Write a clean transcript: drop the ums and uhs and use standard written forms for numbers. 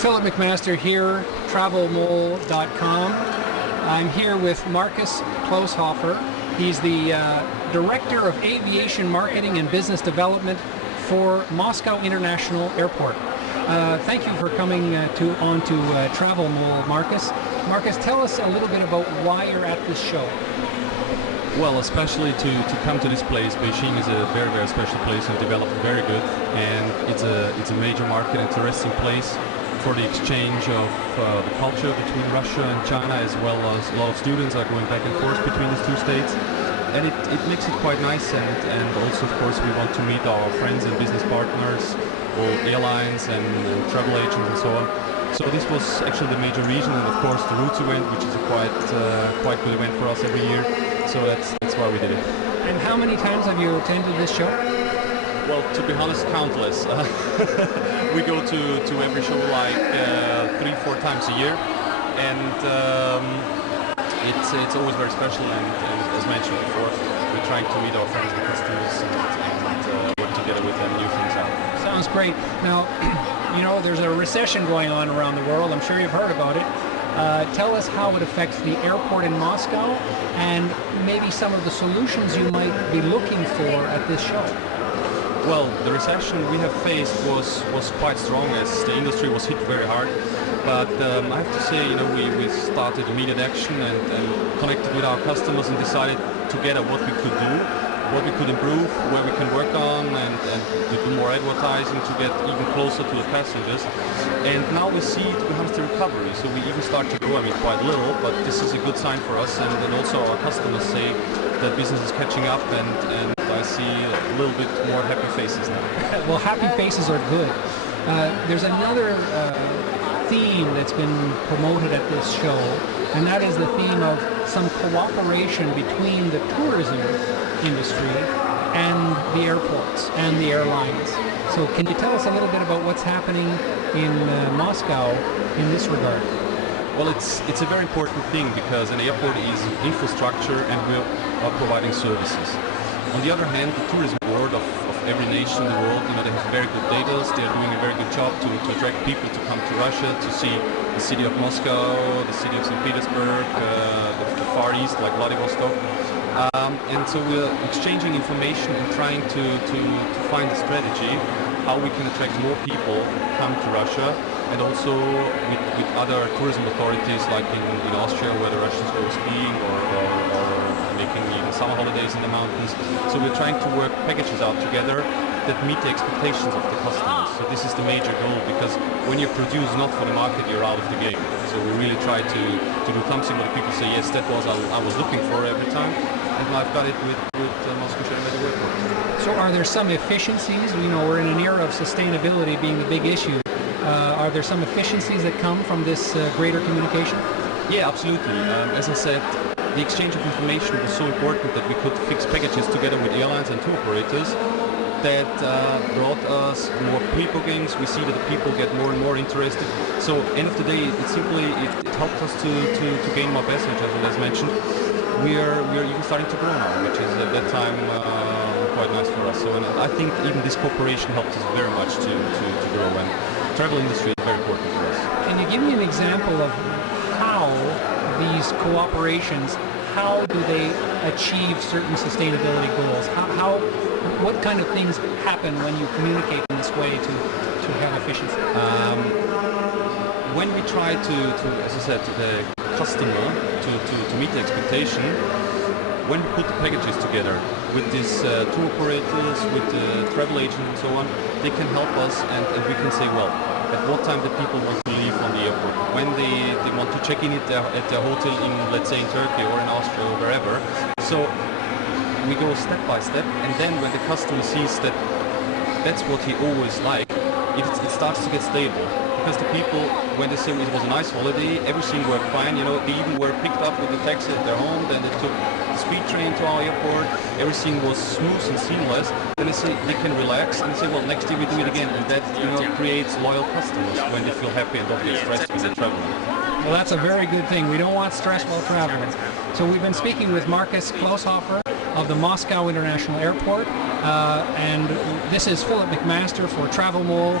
Philip McMaster here, travelmole.com. I'm here with Markus Klaushofer. He's the Director of Aviation Marketing and Business Development for Moscow International Airport. Thank you for coming on to Travel Mole, Markus. Markus, tell us a little bit about why you're at this show. Well, especially to come to this place. Beijing is a very, very special place and developed very good, and it's a major market, interesting place for the exchange of the culture between Russia and China, as well as a lot of students are going back and forth between these two states, and it makes it quite nice. And also, of course, we want to meet our friends and business partners, all airlines and travel agents and so on. So this was actually the major reason, and of course the Roots event, which is a quite good event for us every year. So that's why we did it. And how many times have you attended this show? Well, to be honest, countless. We go to every show like 3-4 times a year, and it's always very special. And as mentioned before, we're trying to meet our friends and customers and work together with them, new things out. Sounds great. Now, you know, there's a recession going on around the world. I'm sure you've heard about it. Tell us how it affects the airport in Moscow and maybe some of the solutions you might be looking for at this show. Well, the recession we have faced was quite strong, as the industry was hit very hard. But I have to say, you know, we started immediate action and connected with our customers and decided together what we could do, what we could improve, where we can work on, and to do more advertising to get even closer to the passengers. And now we see it becomes the recovery, so we even start to grow, I mean quite little, but this is a good sign for us, and also our customers say that business is catching up, and I see a little bit more happy faces now. Well, happy faces are good. There's another theme that's been promoted at this show, and that is the theme of some cooperation between the tourism industry and the airports and the airlines. So can you tell us a little bit about what's happening in Moscow in this regard? Well, it's a very important thing, because an airport is infrastructure and we are providing services. On the other hand, the tourism board of every nation in the world, you know, they have very good data. They're doing a very good job to attract people to come to Russia, to see the city of Moscow, the city of St. Petersburg, the Far East, like Vladivostok. And so we're exchanging information and trying to find a strategy how we can attract more people to come to Russia, and also with other tourism authorities, like in Austria, where the Russians go skiing or making even summer holidays in the mountains. So we're trying to work packages out together that meet the expectations of the customers. So this is the major goal, because when you produce not for the market, you're out of the game. So we really try to do something where the people say, yes, that was I was looking for every time, and I've got it with Moscow Sheremetyevo Airport. So are there some efficiencies? You know, we're in an era of sustainability being the big issue. Are there some efficiencies that come from this greater communication? Yeah, absolutely. As I said, the exchange of information was so important that we could fix packages together with airlines and tour operators that brought us more pre-bookings. We see that the people get more and more interested. So end of the day, it helped us to gain more passengers, and as mentioned, we are even starting to grow now, which is at that time quite nice for us. So, and I think even this cooperation helped us very much to grow, and travel industry is very important for us. Can you give me an example of how these cooperations, how do they achieve certain sustainability goals? What kind of things happen when you communicate in this way to have efficiency? When we try to, as I said, to the customer to meet the expectation, when we put the packages together with these tour operators, with the travel agents and so on, they can help us, and we can say, well, at what time the people want to leave from the airport, when they want to check in at their hotel in, let's say, in Turkey or in Austria or wherever. So we go step by step, and then when the customer sees that that's what he always liked, it starts to get stable. Because the people, when they say it was a nice holiday, everything worked fine, you know, they even were picked up with the taxi at their home, then they took the speed train to our airport, everything was smooth and seamless, then they say they can relax, and they say, well, next year we do it again, and that, you know, creates loyal customers when they feel happy and don't get stressed when they're traveling. Well, that's a very good thing. We don't want stress while traveling. So we've been speaking with Markus Klaushofer of the Moscow International Airport, and this is Philip McMaster for Travel Mole.